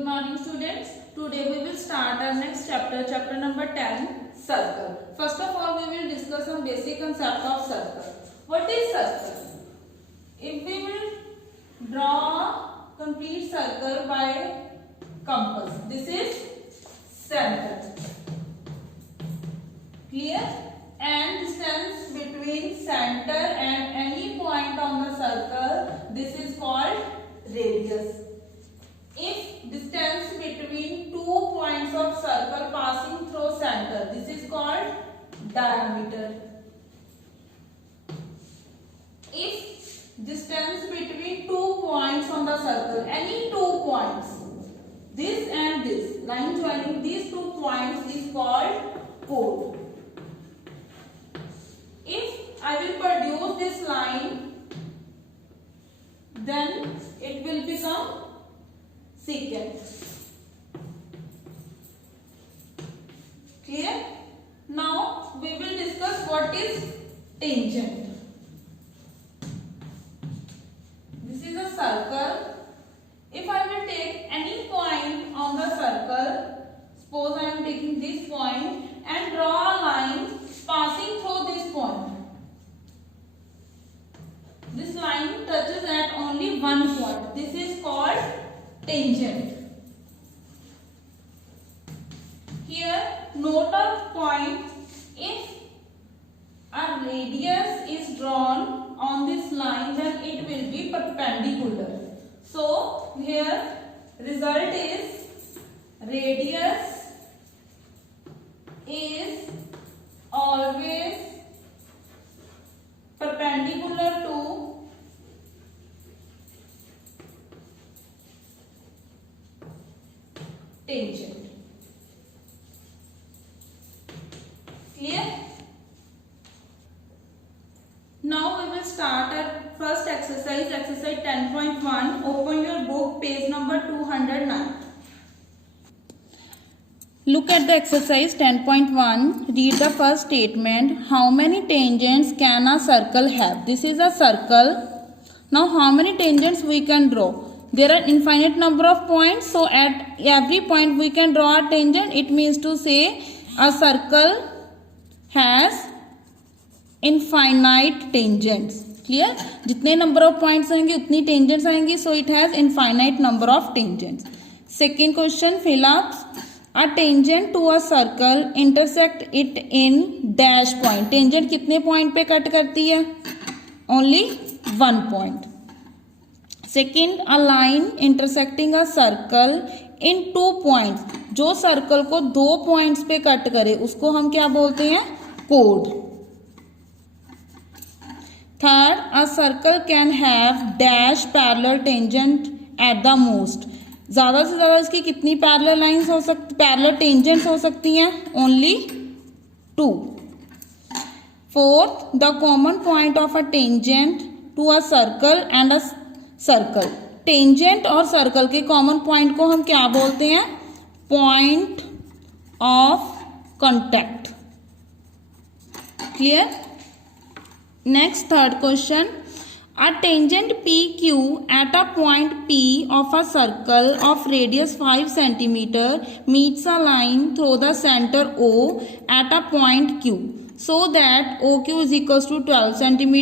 Good morning students. Today we will start our next chapter, chapter number 10, circle. First of all, we will discuss some basic concept of circle. What is circle? If we will draw complete circle by compass, this is center. Clear? And distance between center and any point on the circle, this is called radius. If distance between two points of circle passing through center, this is called diameter. If distance between two points on the circle, any two points, this and this, line joining these two points is called chord. If I will produce this line, then it will become secant. Clear? Now we will discuss what is tangent. This is a circle. If I will take any point on the circle, suppose I am taking this point and draw a line passing through this point. This line touches at only one point. This is called tangent. Here note a point. If a radius is drawn on this line, then it will be perpendicular. So here result is radius is always perpendicular to tangent. Clear? Now we will start our first exercise, exercise 10.1. Open your book, page number 209. Look at the exercise 10.1. Read the first statement. How many tangents can a circle have? This is a circle. Now how many tangents we can draw? There are infinite number of points, so at every point we can draw a tangent. It means to say a circle has infinite tangents. Clear? जितने number of points आएंगे उतनी tangents आएंगी, so it has infinite number of tangents. Second question, fill up. A tangent to a circle intersect it in dash point. Tangent कितने point पे cut करती है? Only one point. Second, a line intersecting a circle in two points. जो circle को दो points पे cut करे उसको हम क्या बोलते हैं? Code. Third, a circle can have dash parallel tangent at the most. ज्यादा से ज्यादा इसकी कितनी पैरेलल लाइंस हो सकती, पैरेलल टेंजेंट्स हो सकती हैं? Only two. Fourth, the common point of a tangent to a circle and a circle. Tangent और सर्कल के कॉमन पॉइंट को हम क्या बोलते हैं? Point of contact. Clear? Next third question. A tangent PQ at a point P of a circle of radius 5 cm meets a line through the center O at a point Q, so that OQ is equals to 12 cm.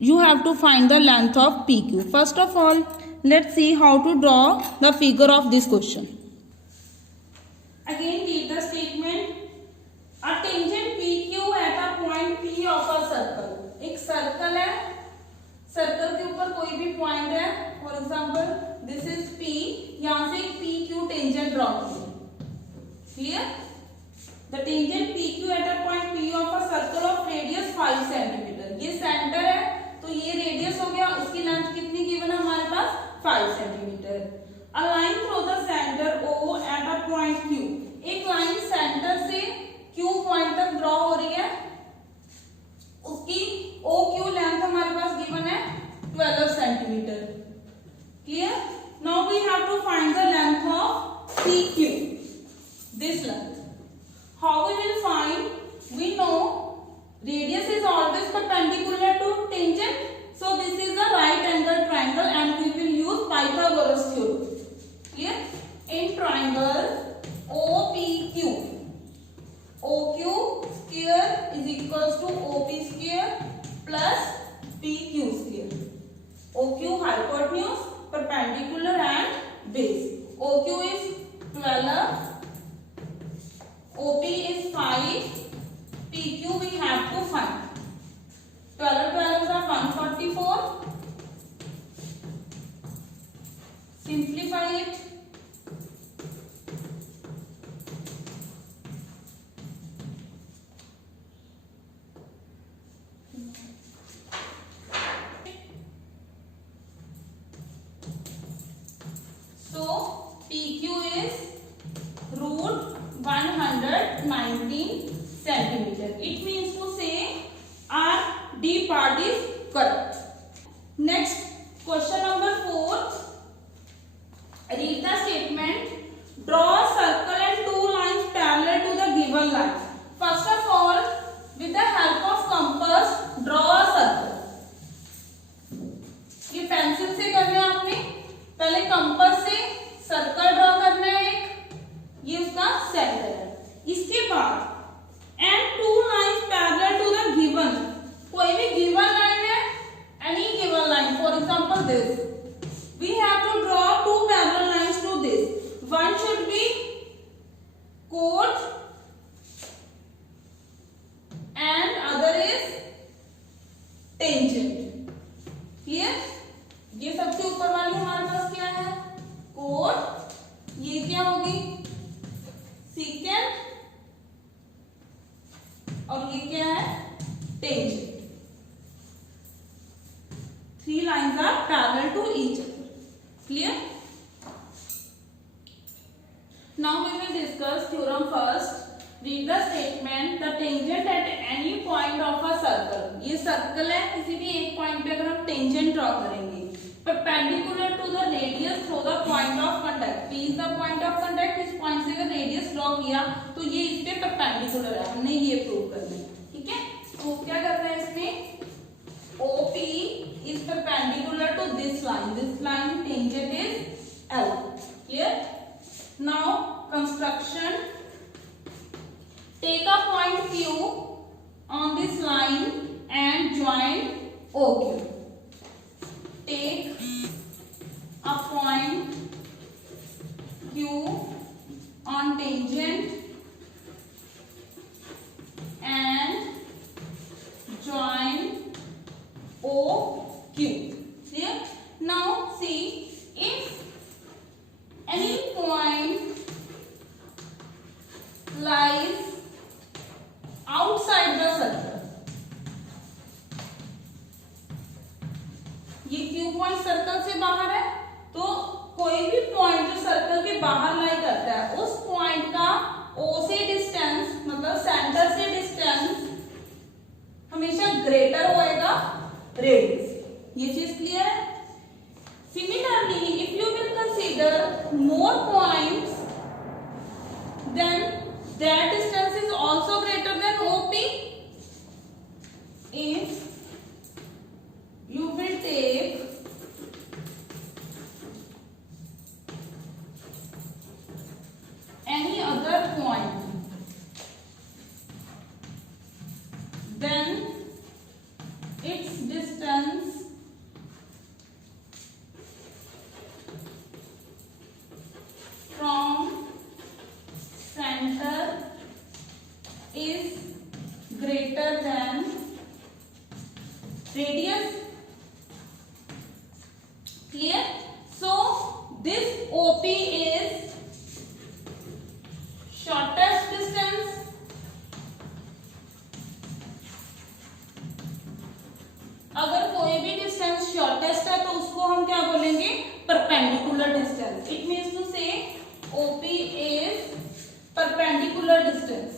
You have to find the length of PQ. First of all, let's see how to draw the figure of this question. Again read the statement. A tangent PQ at a point P of a circle. एक circle है, circle के ऊपर कोई भी point है, for example this is P, यहां से एक PQ टेंजेंट ड्रॉ कीजिए. Clear? The tangent PQ at a point P of a circle of radius 5 centimetre. ये सेंटर है तो ये रेडियस हो गया, उसकी लेंथ कितनी गिवन है हमारे पास? 5 centimetre. A line through the centre O at a point Q. एक लाइन सेंटर से Q पॉइंट तक ड्रॉ हो रही है, उसकी OQ लेंथ हमारे पास गिवन है 12 centimetre. Clear? Now we have to find the length of PQ. This length. How we will find? We know radius is always perpendicular to tangent, so this is the right angle triangle and we will use Pythagoras theorem. Clear? in triangle OPQ. OQ square is equals to OP square plus PQ square. OQ hypotenuse, perpendicular and base. OQ is 12, OP is 5, PQ we have to find. 12 12 are 144. Simplify it. So PQ is root 119 centimeter. It means to say our D part is correct. Next, question number 4. Read the statement. Draw a circle and 2 lines parallel to the given line. First of all, with the help of compass, draw a circle. ये pencil से करना है आपने. पहले compass से circle draw करना है एक. ये उसका सेंटर है. इसके बाद and 2 lines parallel to the given. कोई भी given line है, any given line. For example, this. We have to draw 2 parallel lines to this. One should be chord and other is tangent. Clear? ये सबसे ऊपर वाली हमारे पास क्या है? chord. ये क्या होगी? secant. और ये क्या है? tangent. 3 lines are parallel to each other. Clear? Now we will discuss theorem first. Read the statement. The tangent at any point of a circle. ये circle है, किसी भी एक point पे अगर हम tangent draw करेंगे, perpendicular to the radius through the point of contact. P is the point of contact. इस point से अगर radius draw किया तो ये इस पे perpendicular है. हमने ये prove करना है. ठीक है? तो क्या करना है इसमें? OP is perpendicular to this line. This line tangent is L. Clear? Now construction. Take a point Q on this line and join OQ. Take a point Q on tangent and join OQ. Clear? Now see, if any point lies outside the circle, ये Q point circle से बाहर है, तो कोई भी point जो circle के बाहर लाई करता है, उस पॉइंट का O से डिस्टेंस, मतलब सेंटर से डिस्टेंस हमेशा ग्रेटर होएगा रेडियस. ये चीज क्लियर है? Similarly, if you will consider more points, then that distance is also greater than OP. If you will take any other point, then its distance from center is greater than radius. Clear? So this OP is shortest distance. अगर कोई भी distance shortest है तो उसको हम क्या बोलेंगे? Perpendicular distance. It means to say OP is perpendicular distance.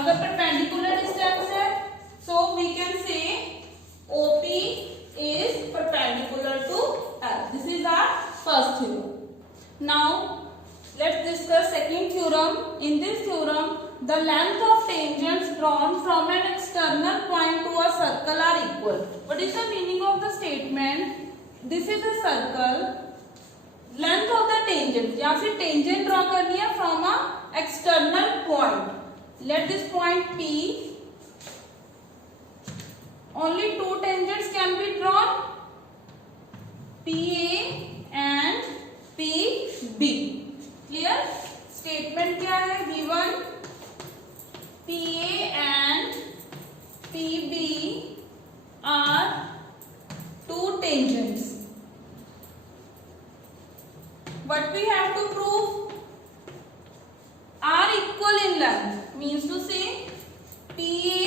अगर perpendicular distance है, so we can say OP is perpendicular to L. This is our first theorem. Now let's discuss second theorem. In this theorem, the length of tangents drawn from an external point to a circle are equal. What is the meaning of the statement? This is a circle, length of the tangent, या फिर tangent draw करनी है from a external point. Let this point P, only two tangents can be drawn, PA and PB। Clear? Statement क्या है? given PA and PB are two tangents, what we have to prove? Are equal in length, means to say PA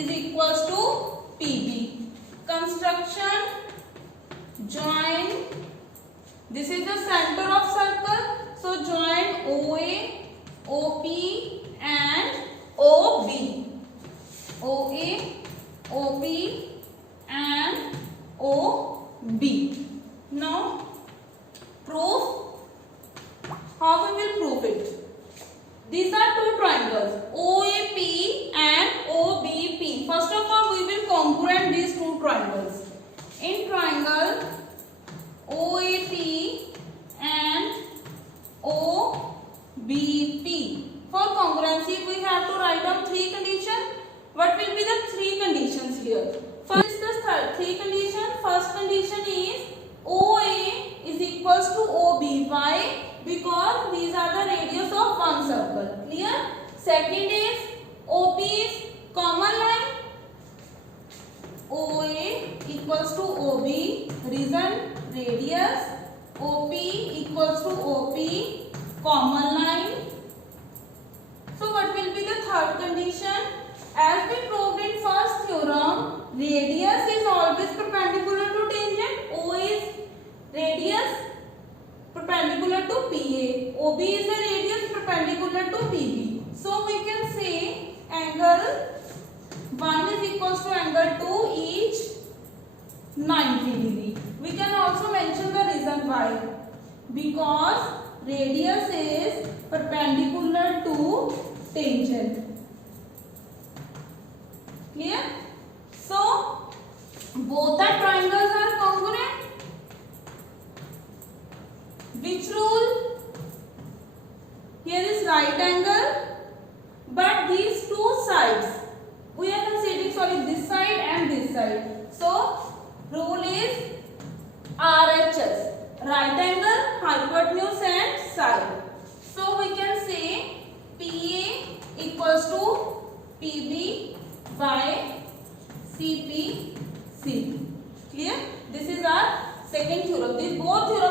is equals to PB. Construction, join, this is the center of circle, so join OA, OP and OB, OA, OP and OB. Now proof, how we will prove it? These are two triangles, OAP and OBP. First of all, we will congruent these two triangles. In triangle OAP and OBP, for congruency we have to write down three conditions. What will be the three conditions here? First is the three conditions. First condition is OA is equals to OB. Why? Because these are the radius of one circle. Clear? Second is OP is common line. OA equals to OB, reason radius. OP equals to OP, common line. So what will be the third condition? As we proved in first theorem, radius is always perpendicular to tangent. O is radius perpendicular to PA. OB is the radius perpendicular to PB. So we can say angle 1 is equals to angle 2, each 90 degree. We can also mention the reason why. Because radius is perpendicular to tangent. Clear? So both the triangles are congruent. Which rule? Here is right angle, but these two sides we are considering, sorry, this side and this side. So rule is RHS, right angle, hypotenuse and side. So we can say PA equals to PB by CPC. Clear? This is our second theorem. These both theorems